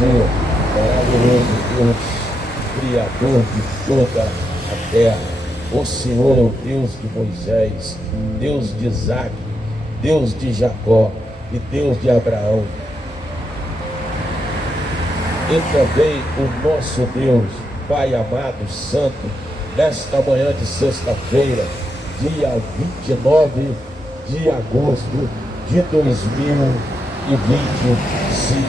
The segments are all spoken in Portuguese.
bendizer, maravilhoso Deus, Criador de toda a terra. O Senhor é o Deus de Moisés, Deus de Isaac, Deus de Jacó e Deus de Abraão. E também o nosso Deus, Pai amado, santo, nesta manhã de sexta-feira, dia 29 de agosto de 2025.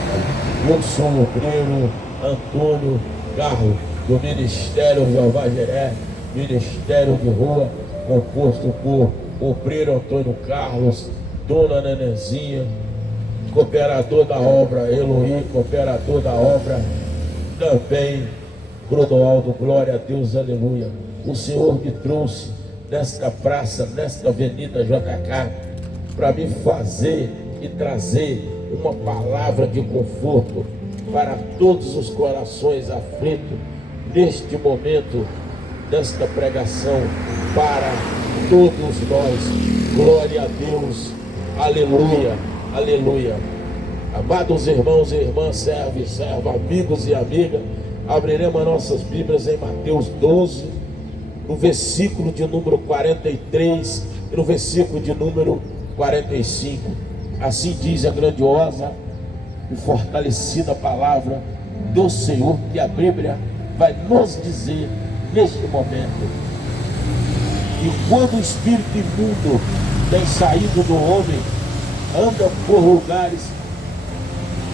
Eu sou o obreiro Antônio Garro, do Ministério Jeová Jiré, Ministério de Rua, composto por obreiro Antônio Carlos, Dona Nenezinha, cooperador da obra Eloí, cooperador da obra também Clodoaldo. Glória a Deus, aleluia. O Senhor me trouxe nesta praça, nesta avenida JK, para me fazer e trazer uma palavra de conforto para todos os corações aflitos neste momento desta pregação, para todos nós. Glória a Deus, aleluia, aleluia. Amados irmãos e irmãs, servos e servas, amigos e amigas, abriremos as nossas Bíblias em Mateus 12, no versículo de número 43 e no versículo de número 45. Assim diz a grandiosa e fortalecida palavra do Senhor, que a Bíblia vai nos dizer neste momento. E quando o espírito imundo tem saído do homem, anda por lugares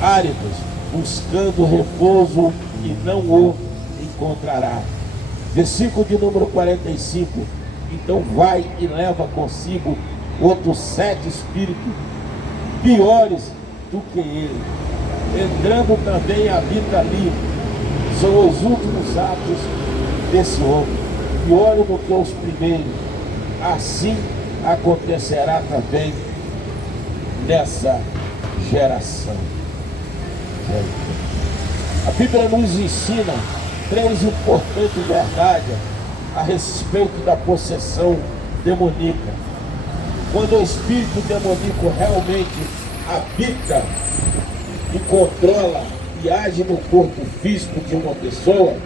áridos, buscando repouso, e não o encontrará. Versículo de número 45. Então vai e leva consigo outros 7 espíritos piores do que ele, entrando também habita ali. São os últimos atos desse homem, piores do que os primeiros. Assim acontecerá também nessa geração. A Bíblia nos ensina 3 importantes verdades a respeito da possessão demoníaca. Quando o espírito demoníaco realmente habita e controla e age no corpo físico de uma pessoa,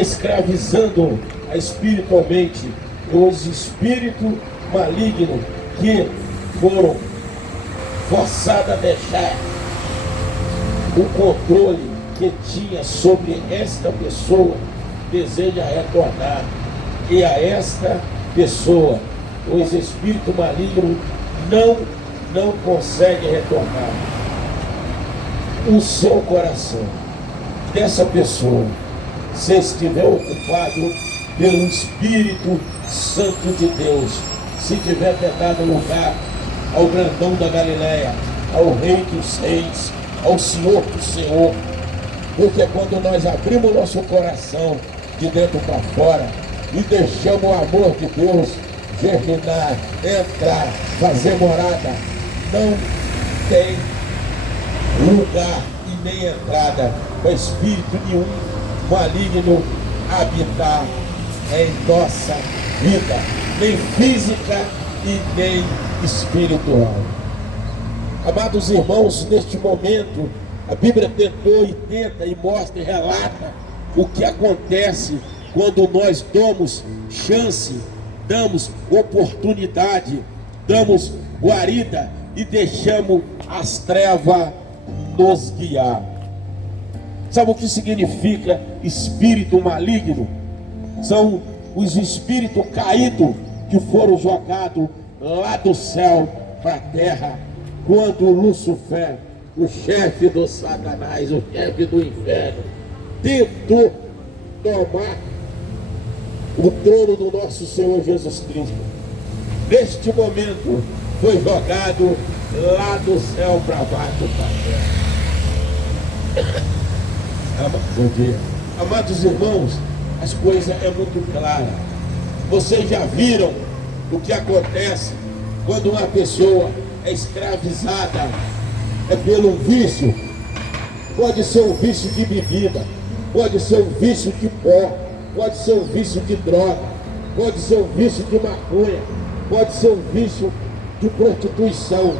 escravizando espiritualmente os espíritos malignos que foram forçados a deixar o controle que tinha sobre esta pessoa, deseja retornar. E a esta pessoa, os espíritos malignos não conseguem retornar. O seu coração dessa pessoa, se estiver ocupado pelo Espírito Santo de Deus, se tiver dado lugar ao grandão da Galileia, ao Rei dos Reis, ao Senhor do Senhor, porque quando nós abrimos nosso coração de dentro para fora e deixamos o amor de Deus germinar, entrar, fazer morada, não tem lugar e nem entrada para espírito nenhum maligno habitar em nossa vida, nem física e nem espiritual. Amados irmãos, neste momento a Bíblia tentou e tenta e mostra e relata o que acontece quando nós damos chance, damos oportunidade, damos guarida e deixamos as trevas nos guiar. Sabe o que significa espírito maligno? São os espíritos caídos que foram jogados lá do céu para a terra, quando Lúcifer, o chefe do Satanás, o chefe do inferno, tentou tomar o trono do nosso Senhor Jesus Cristo. Neste momento foi jogado lá do céu para baixo para a terra. Bom dia. Amados irmãos, as coisas é muito clara. Vocês já viram o que acontece quando uma pessoa é escravizada pelo vício. Pode ser um vício de bebida, pode ser um vício de pó, pode ser um vício de droga, pode ser um vício de maconha, pode ser um vício de prostituição,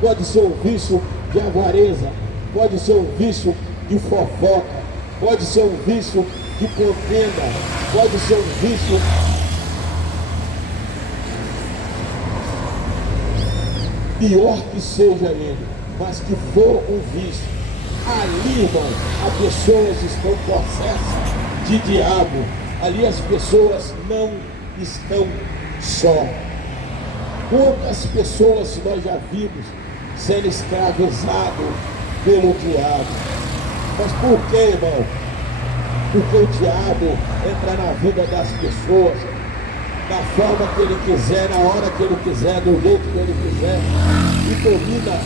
pode ser um vício de avareza, pode ser um vício de fofoca, pode ser um vício de contenda, pode ser um vício pior que seja ele, mas que for um vício. Ali, irmão, as pessoas estão possessas de diabo. Ali as pessoas não estão só. Quantas pessoas nós já vimos sendo escravizadas pelo diabo? Mas por que, irmão? Porque o diabo entra na vida das pessoas da forma que ele quiser, na hora que ele quiser, do jeito que ele quiser, e domina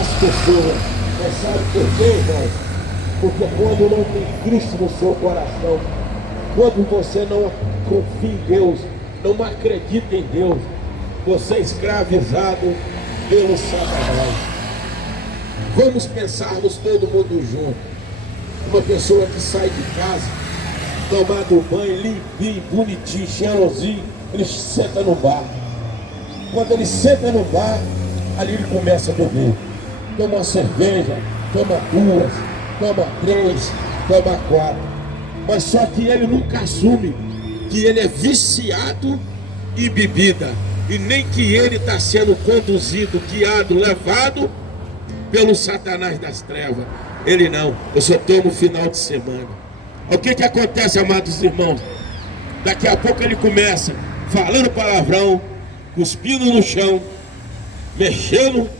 as pessoas. Mas sabe por quê, irmão? Porque quando não tem Cristo no seu coração, quando você não confia em Deus, não acredita em Deus, você é escravizado pelo Satanás. Vamos pensarmos todo mundo junto. Uma pessoa que sai de casa, tomado banho, limpinho, bonitinho, cheirosinho, ele senta no bar. Quando ele senta no bar, ali ele começa a beber. Toma uma cerveja, toma duas, toma três, toma quatro. Mas só que ele nunca assume que ele é viciado em bebida. E nem que ele está sendo conduzido, guiado, levado pelo Satanás das trevas. Ele não, eu só tomo final de semana. O que acontece, amados irmãos? Daqui a pouco ele começa falando palavrão, cuspindo no chão, mexendo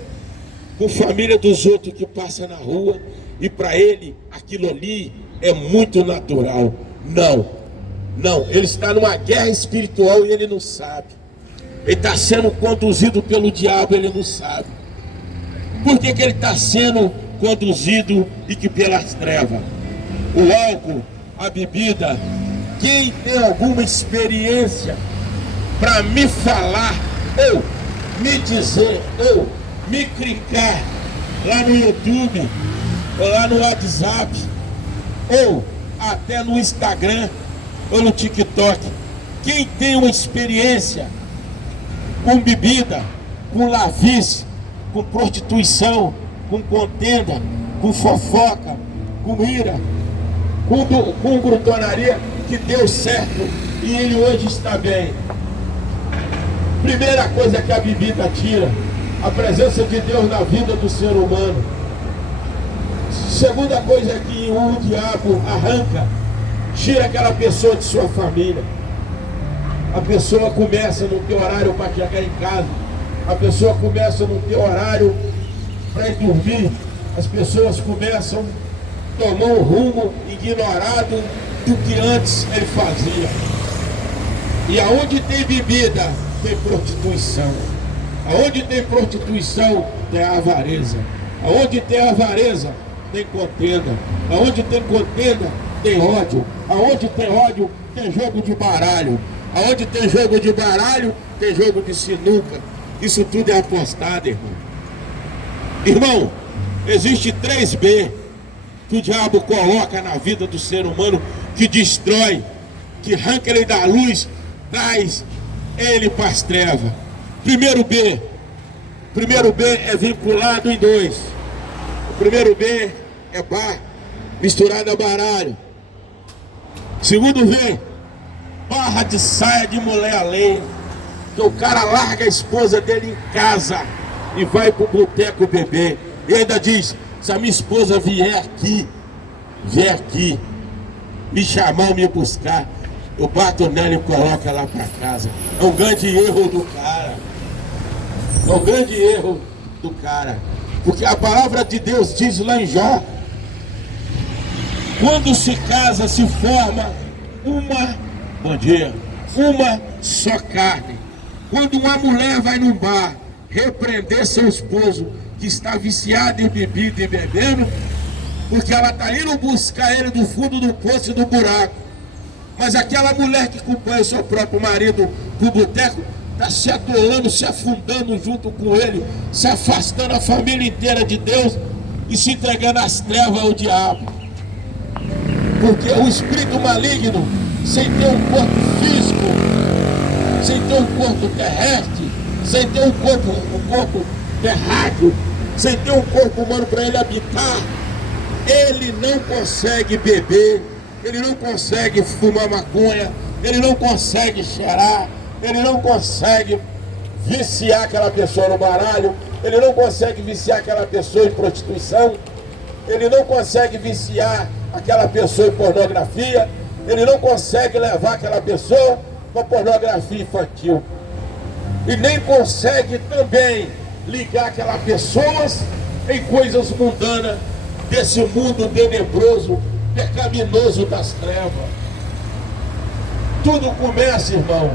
com a família dos outros que passa na rua, e para ele aquilo ali é muito natural. Não, ele está numa guerra espiritual e ele não sabe. Ele está sendo conduzido pelo diabo, ele não sabe. Por que ele está sendo conduzido e que pelas trevas? O álcool, a bebida. Quem tem alguma experiência para me falar, ou me dizer, ou me clicar lá no YouTube, ou lá no WhatsApp, ou até no Instagram, ou no TikTok, quem tem uma experiência com bebida, com lavície, com prostituição, com contenda, com fofoca, com ira, com glutonaria, que deu certo e ele hoje está bem? Primeira coisa que a bebida tira, a presença de Deus na vida do ser humano. Segunda coisa é que o diabo arranca, tira aquela pessoa de sua família. A pessoa começa a não ter horário para chegar em casa, a pessoa começa a não ter horário para ir dormir, as pessoas começam a tomar um rumo ignorado do que antes ele fazia. E aonde tem bebida, tem prostituição. Aonde tem prostituição, tem avareza. Aonde tem avareza, tem contenda. Aonde tem contenda, tem ódio. Aonde tem ódio, tem jogo de baralho. Aonde tem jogo de baralho, tem jogo de sinuca. Isso tudo é apostado, irmão. Irmão, existe 3B que o diabo coloca na vida do ser humano, que destrói, que arranca ele da luz, traz ele para as trevas. Primeiro B é vinculado em dois. O primeiro B é bar, misturado a baralho. Segundo B, barra de saia de mulher alheia, que o cara larga a esposa dele em casa e vai pro boteco beber, e ainda diz: se a minha esposa vier aqui me chamar ou me buscar, eu bato nela e coloco ela para casa. É um grande erro do cara. É um grande erro do cara. Porque a palavra de Deus diz lá em Jó: quando se casa, se forma uma só carne. Quando uma mulher vai num bar repreender seu esposo que está viciado em bebida e bebendo, porque ela está indo buscar ele do fundo do poço e do buraco, mas aquela mulher que acompanha o seu próprio marido para o boteco está se atolando, se afundando junto com ele, se afastando a família inteira de Deus e se entregando às trevas ao diabo. Porque o espírito maligno, sem ter um corpo físico, sem ter um corpo terrestre, sem ter um corpo terráqueo, sem ter um corpo humano para ele habitar, ele não consegue beber, ele não consegue fumar maconha, ele não consegue cheirar, ele não consegue viciar aquela pessoa no baralho, ele não consegue viciar aquela pessoa em prostituição, ele não consegue viciar aquela pessoa em pornografia, ele não consegue levar aquela pessoa para pornografia infantil. E nem consegue também ligar aquelas pessoas em coisas mundanas desse mundo tenebroso, pecaminoso das trevas. Tudo começa, irmão,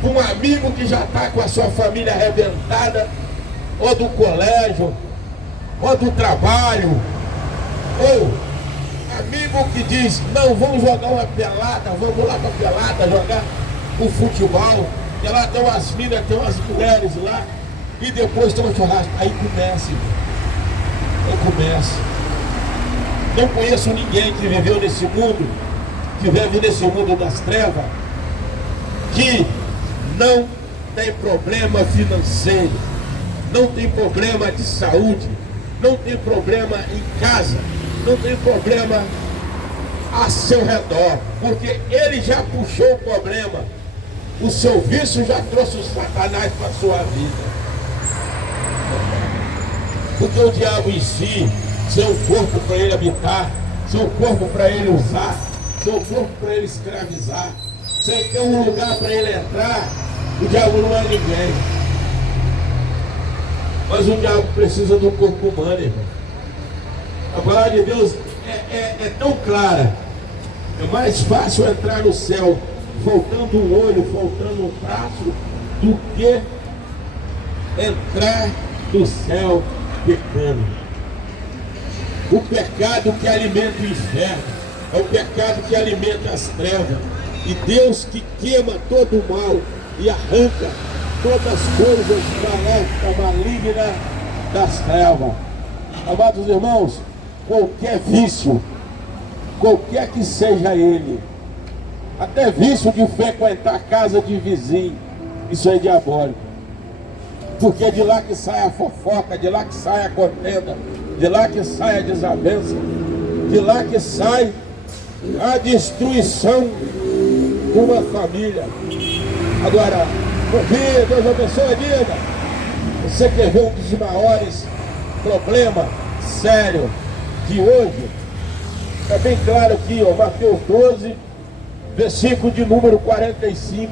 com um amigo que já está com a sua família arrebentada, ou do colégio, ou do trabalho, ou amigo que diz, não, vamos jogar uma pelada, vamos lá para pelada, jogar um futebol, que lá tem umas minas, tem umas mulheres lá, e depois tem um churrasco. Aí começa, aí começa. Não conheço ninguém que viveu nesse mundo, que vive nesse mundo das trevas, que não tem problema financeiro, não tem problema de saúde, não tem problema em casa, não tem problema a seu redor, porque ele já puxou o problema. O seu vício já trouxe o Satanás para a sua vida. Porque o diabo em si, sem um corpo para ele habitar, sem um corpo para ele usar, sem um corpo para ele escravizar, sem ter um lugar para ele entrar, o diabo não é ninguém. Mas o diabo precisa do corpo humano, irmão. A palavra de Deus é tão clara. É mais fácil entrar no céu faltando um olho, faltando um braço, do que entrar no céu pecando. O pecado que alimenta o inferno é o pecado que alimenta as trevas. E Deus que queima todo o mal e arranca todas as coisas malignas das trevas. Amados irmãos, qualquer vício, qualquer que seja ele, até vício de frequentar a casa de vizinho, isso é diabólico. Porque é de lá que sai a fofoca, de lá que sai a contenda, de lá que sai a desavença, de lá que sai a destruição de uma família. Agora, bom dia, Deus abençoe, diga. Você quer ver um dos maiores problemas sérios de hoje? Está bem claro aqui, ó, Mateus 12, versículo de número 45.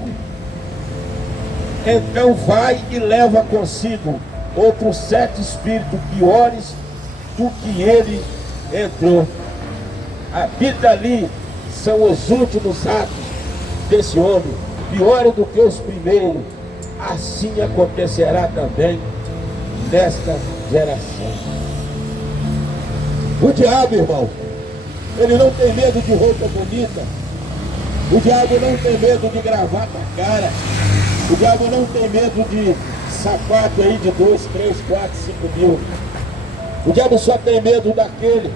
Então vai e leva consigo outros 7 espíritos piores do que ele entrou. Habita ali são os últimos atos desse homem, piores do que os primeiros. Assim acontecerá também nesta geração. O diabo, irmão, ele não tem medo de roupa bonita. O diabo não tem medo de gravata na cara. O diabo não tem medo de sapato aí de 2, 3, 4, 5 mil. O diabo só tem medo daquele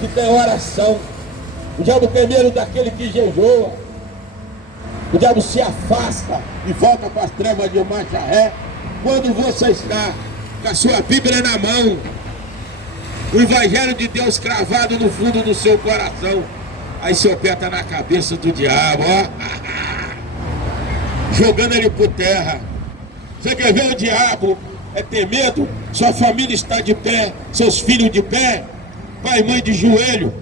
que tem oração. O diabo tem medo daquele que jejua. O diabo se afasta e volta para as trevas de marcha ré quando você está com a sua Bíblia na mão, o Evangelho de Deus cravado no fundo do seu coração. Aí seu pé está na cabeça do diabo, ó. Jogando ele por terra. Você quer ver o diabo? É ter medo? Sua família está de pé, seus filhos de pé, pai e mãe de joelho,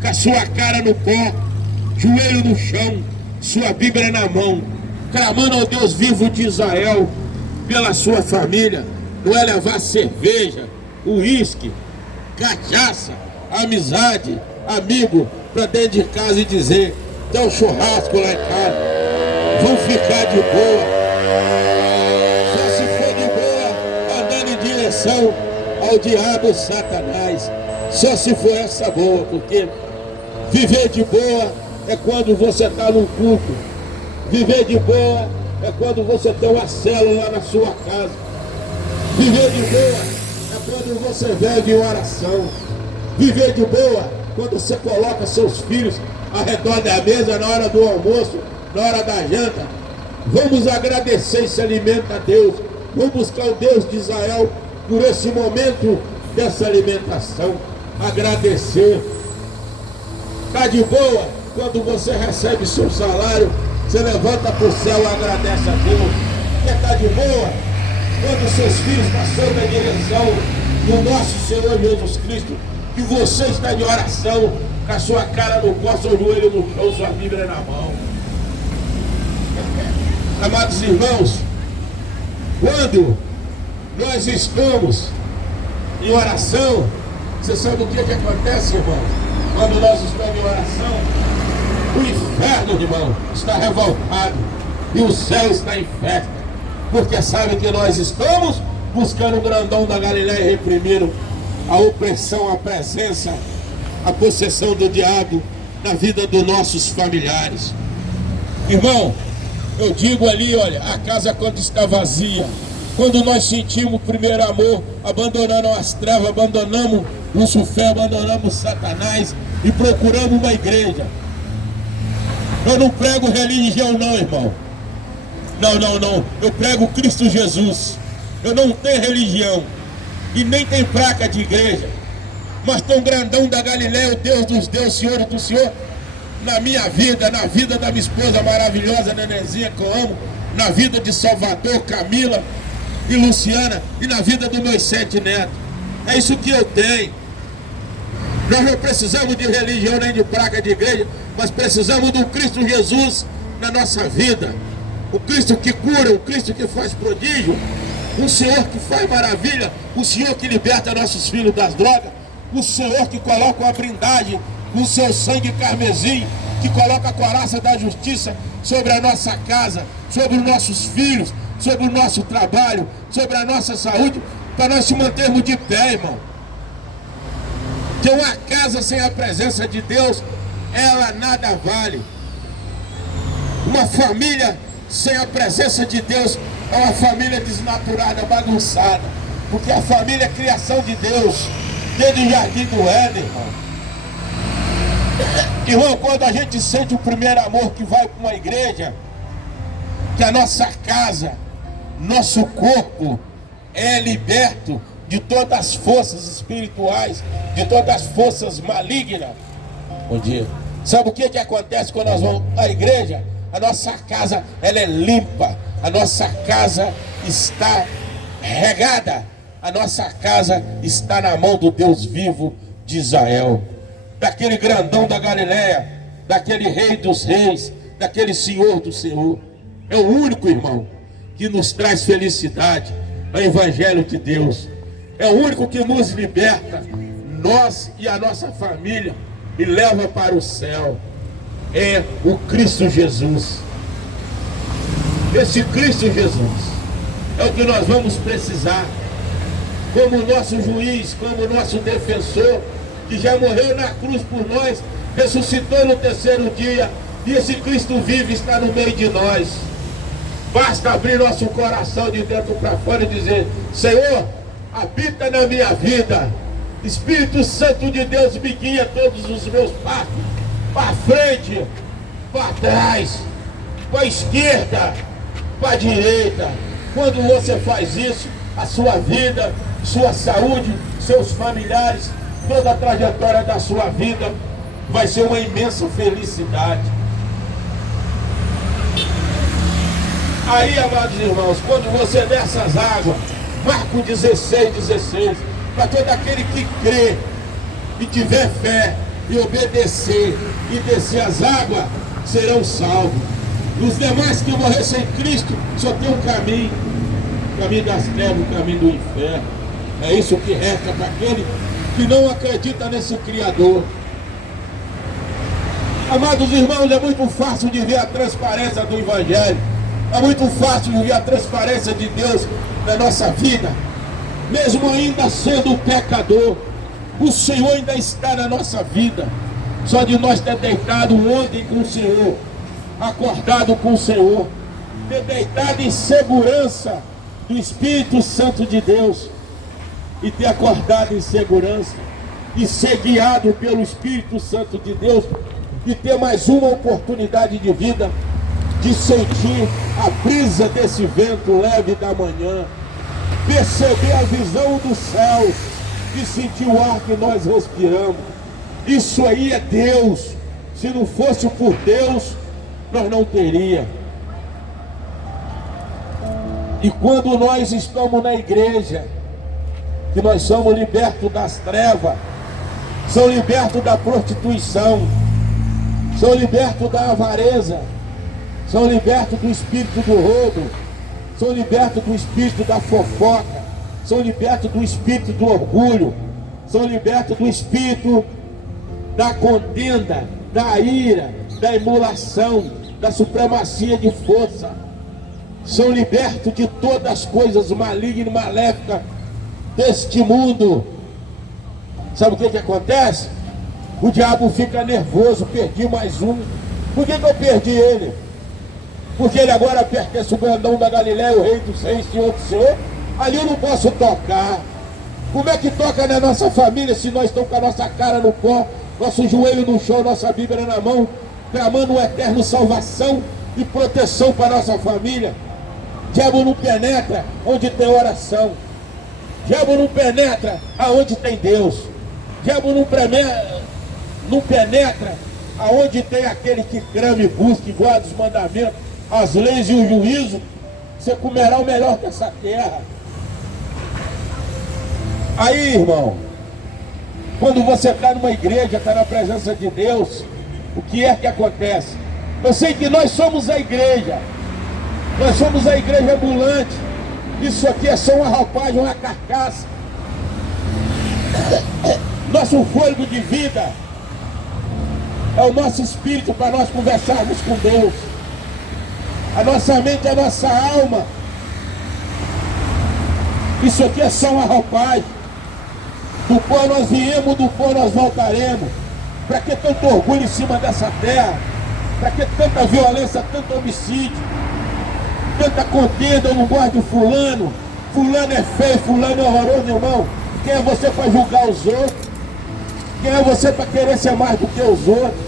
com a sua cara no pó, joelho no chão, sua Bíblia na mão, clamando ao Deus vivo de Israel pela sua família. Não é levar cerveja, uísque, cachaça, amizade, amigo para dentro de casa e dizer: tem um churrasco lá em casa, vão ficar de boa. Só se for de boa, andando em direção ao diabo Satanás. Só se for essa boa, porque viver de boa é quando você está no culto. Viver de boa é quando você tem uma célula na sua casa. Viver de boa é quando você vive em oração. Viver de boa quando você coloca seus filhos ao redor da mesa na hora do almoço, na hora da janta. Vamos agradecer esse alimento a Deus. Vamos buscar o Deus de Israel por esse momento dessa alimentação. Agradecer. Está de boa quando você recebe seu salário, você levanta para o céu e agradece a Deus. Quer estar de boa quando seus filhos passam na direção do nosso Senhor Jesus Cristo, que você está de oração, com a sua cara no pó, seu joelho no chão, sua Bíblia na mão. Amados irmãos, quando nós estamos em oração, você sabe o que acontece, irmão? Quando nós estamos em oração, o inferno, irmão, está revoltado e o céu está em festa, porque sabe que nós estamos buscando o grandão da Galileia e reprimindo a opressão, a presença, a possessão do diabo na vida dos nossos familiares. Irmão, eu digo ali, olha, a casa quando está vazia, quando nós sentimos o primeiro amor, abandonando as trevas, abandonamos Lucifer, abandonamos Satanás e procuramos uma igreja. Eu não prego religião não, irmão. Não. Eu prego Cristo Jesus. Eu não tenho religião e nem tem placa de igreja, mas tem um grandão da Galileia, o Deus dos deuses, Senhor do Senhor, na minha vida, na vida da minha esposa maravilhosa, Nenezinha, que eu amo, na vida de Salvador, Camila e Luciana, e na vida dos meus 7 netos. É isso que eu tenho. Nós não precisamos de religião nem de placa de igreja, mas precisamos do Cristo Jesus na nossa vida. O Cristo que cura, o Cristo que faz prodígio, o Senhor que faz maravilha, o Senhor que liberta nossos filhos das drogas, o Senhor que coloca uma blindagem com o seu sangue carmesim, que coloca a couraça da justiça sobre a nossa casa, sobre os nossos filhos, sobre o nosso trabalho, sobre a nossa saúde, para nós se mantermos de pé, irmão. Que uma casa sem a presença de Deus, ela nada vale. Uma família sem a presença de Deus é uma família desnaturada, bagunçada. Porque a família é criação de Deus, desde o jardim do Éden, irmão. Irmão, quando a gente sente o primeiro amor que vai para uma igreja, que a nossa casa, nosso corpo é liberto de todas as forças espirituais, de todas as forças malignas. Bom dia. Sabe o que acontece quando nós vamos à igreja? A nossa casa, ela é limpa, a nossa casa está regada, a nossa casa está na mão do Deus vivo de Israel, daquele grandão da Galileia, daquele rei dos reis, daquele senhor do Senhor. É o único, irmão, que nos traz felicidade, é o Evangelho de Deus. É o único que nos liberta, nós e a nossa família, e leva para o céu. É o Cristo Jesus. Esse Cristo Jesus é o que nós vamos precisar, como nosso juiz, como nosso defensor, que já morreu na cruz por nós, ressuscitou no terceiro dia, e esse Cristo vivo está no meio de nós. Basta abrir nosso coração de dentro para fora e dizer: Senhor, habita na minha vida. Espírito Santo de Deus, me guia todos os meus passos, para frente, para trás, para a esquerda, para a direita. Quando você faz isso, a sua vida, sua saúde, seus familiares, toda a trajetória da sua vida vai ser uma imensa felicidade. Aí, amados irmãos, quando você desce as águas, Marcos 16, para todo aquele que crê e tiver fé e obedecer e descer as águas, serão salvos. Os demais que morrer sem Cristo só tem um caminho, o caminho das trevas, o caminho do inferno. É isso que resta para aquele que não acredita nesse Criador. Amados irmãos, é muito fácil de ver a transparência do Evangelho. É muito fácil de ver a transparência de Deus na nossa vida. Mesmo ainda sendo pecador, o Senhor ainda está na nossa vida. Só de nós ter deitado ontem com o Senhor, acordado com o Senhor, ter deitado em segurança do Espírito Santo de Deus, e ter acordado em segurança, e ser guiado pelo Espírito Santo de Deus, e ter mais uma oportunidade de vida, de sentir a brisa desse vento leve da manhã, perceber a visão do céu e sentir o ar que nós respiramos. Isso aí é Deus. Se não fosse por Deus, nós não teríamos. E quando nós estamos na igreja, que nós somos libertos das trevas, somos libertos da prostituição, somos libertos da avareza, somos libertos do espírito do roubo, somos libertos do espírito da fofoca, somos libertos do espírito do orgulho, somos libertos do espírito da contenda, da ira, da emulação, da supremacia de força. São libertos de todas as coisas malignas e maléficas deste mundo. Sabe o que acontece? O diabo fica nervoso, perdi mais um. Por que eu perdi ele? Porque ele agora pertence ao grandão da Galileia, o rei dos reis, senhor do senhor. Ali eu não posso tocar. Como é que toca na nossa família se nós estamos com a nossa cara no pó, nosso joelho no chão, nossa Bíblia na mão, clamando uma eterna salvação e proteção para nossa família? Diabo não penetra onde tem oração. Diabo não penetra aonde tem Deus. Diabo não penetra aonde tem aquele que clama e busca e guarda os mandamentos, as leis e o juízo. Você comerá o melhor dessa terra. Aí, irmão, quando você está numa igreja, está na presença de Deus, o que é que acontece? Eu sei que nós somos a igreja. Nós somos a igreja ambulante. Isso aqui é só uma roupagem, uma carcaça. Nosso fôlego de vida é o nosso espírito para nós conversarmos com Deus. A nossa mente é a nossa alma. Isso aqui é só uma roupagem. Do pó nós viemos, do pó nós voltaremos. Para que tanto orgulho em cima dessa terra? Para que tanta violência, tanto homicídio? Tanta contenda, eu não gosto de fulano. Fulano é feio, fulano é horroroso, irmão. Quem é você para julgar os outros? Quem é você para querer ser mais do que os outros?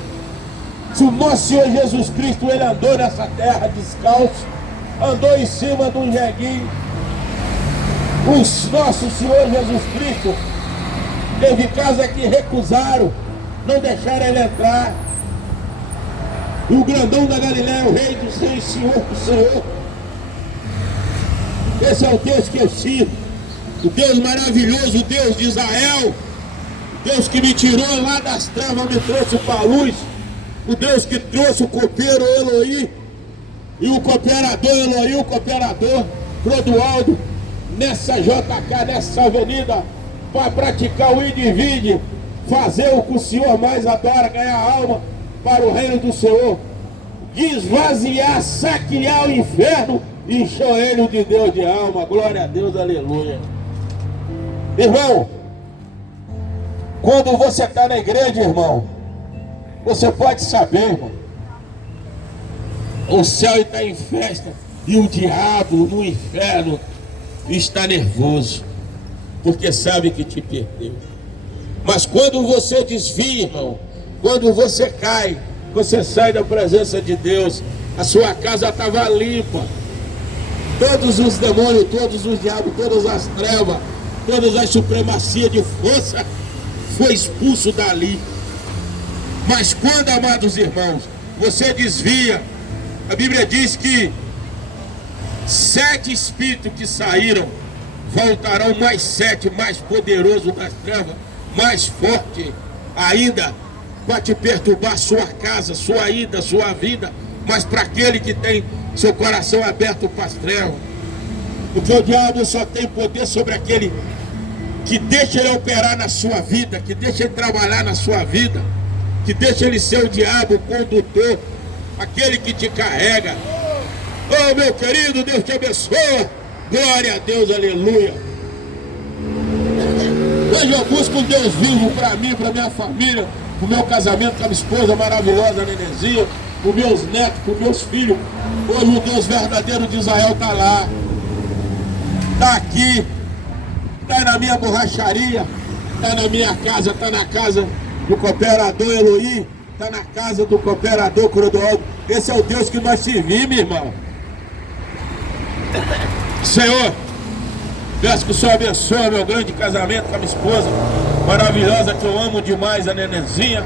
Se o nosso Senhor Jesus Cristo, ele andou nessa terra descalço, andou em cima de um jeguinho. O nosso Senhor Jesus Cristo teve casa que recusaram, não deixaram ele entrar. E o grandão da Galileia, o rei dos reis, Senhor do Senhor. Esse é o Deus que eu sirvo, o Deus maravilhoso, o Deus de Israel, o Deus que me tirou lá das trevas, me trouxe para a luz, o Deus que trouxe o copeiro Eloí, e o cooperador Eloí, o cooperador Clodoaldo, nessa JK, nessa avenida, para praticar o id e vinde, fazer o que o Senhor mais adora, ganhar alma para o reino do Senhor, esvaziar, saquear o inferno, e encheu ele de Deus de alma. Glória a Deus, aleluia. Irmão, quando você está na igreja, irmão, você pode saber, irmão, o céu está em festa e o diabo no inferno está nervoso, porque sabe que te perdeu. Mas quando você desvia, irmão, quando você cai, você sai da presença de Deus, a sua casa estava limpa. Todos os demônios, todos os diabos, todas as trevas, todas as supremacias de força foi expulso dali. Mas quando, amados irmãos, você desvia, a Bíblia diz que 7 espíritos que saíram, voltarão mais 7, mais poderosos das trevas, mais forte ainda, para te perturbar sua casa, sua ida, sua vida, mas para aquele que tem seu coração aberto para as trevas. Porque o diabo só tem poder sobre aquele que deixa ele operar na sua vida, que deixa ele trabalhar na sua vida, que deixa ele ser o diabo, o condutor, aquele que te carrega. Oh, meu querido, Deus te abençoe. Glória a Deus, aleluia. Hoje eu busco um Deus vivo para mim, para minha família, para o meu casamento com a minha esposa maravilhosa, Nenezinha, para os meus netos, para os meus filhos. Hoje o Deus verdadeiro de Israel está lá, está aqui, está na minha borracharia, está na minha casa, está na casa do cooperador Eloí, está na casa do cooperador Clodoaldo. Esse é o Deus que nós servimos, irmão. Senhor, Peço que o Senhor abençoe meu grande casamento com a minha esposa maravilhosa, que eu amo demais, a Nenenzinha.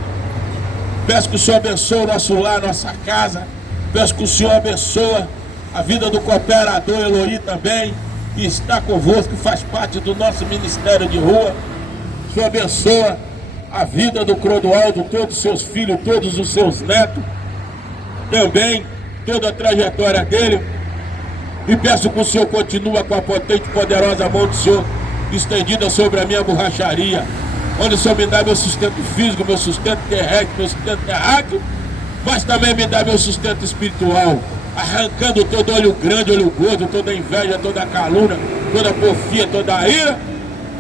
Peço que o Senhor abençoe o nosso lar, nossa casa. Peço que o Senhor abençoe a vida do cooperador Eloí também, que está convosco, que faz parte do nosso ministério de rua. O Senhor abençoe a vida do Clodoaldo, todos os seus filhos, todos os seus netos, também toda a trajetória dele. E peço que o Senhor continue com a potente e poderosa mão do Senhor estendida sobre a minha borracharia, onde o Senhor me dá meu sustento físico, meu sustento terrestre, meu sustento terráqueo, mas também me dá meu sustento espiritual, arrancando todo olho grande, olho gordo, toda inveja, toda calúnia, toda porfia, toda ira,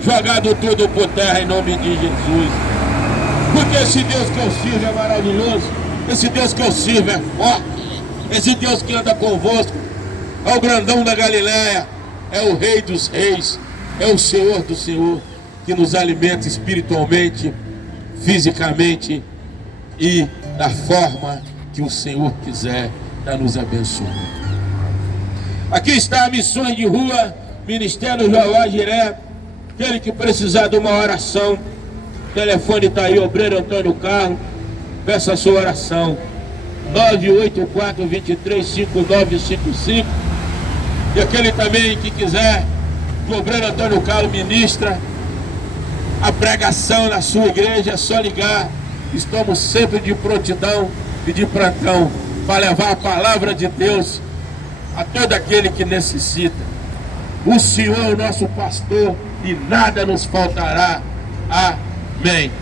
jogado tudo por terra em nome de Jesus. Porque esse Deus que eu sirvo é maravilhoso, esse Deus que eu sirvo é forte, esse Deus que anda convosco é o grandão da Galileia, é o Rei dos Reis, é o Senhor do Senhor, que nos alimenta espiritualmente, fisicamente e da forma que o Senhor quiser para nos abençoar. Aqui está a Missões de Rua, Ministério Joá Jiré. Aquele que precisar de uma oração, o telefone está aí, Obreiro Antônio Carlos, peça a sua oração, 984-235955. E aquele também que quiser que o Obreiro Antônio Carlos ministra a pregação na sua igreja, é só ligar. Estamos sempre de prontidão e de plantão para levar a palavra de Deus a todo aquele que necessita. O Senhor é o nosso pastor e nada nos faltará. Amém.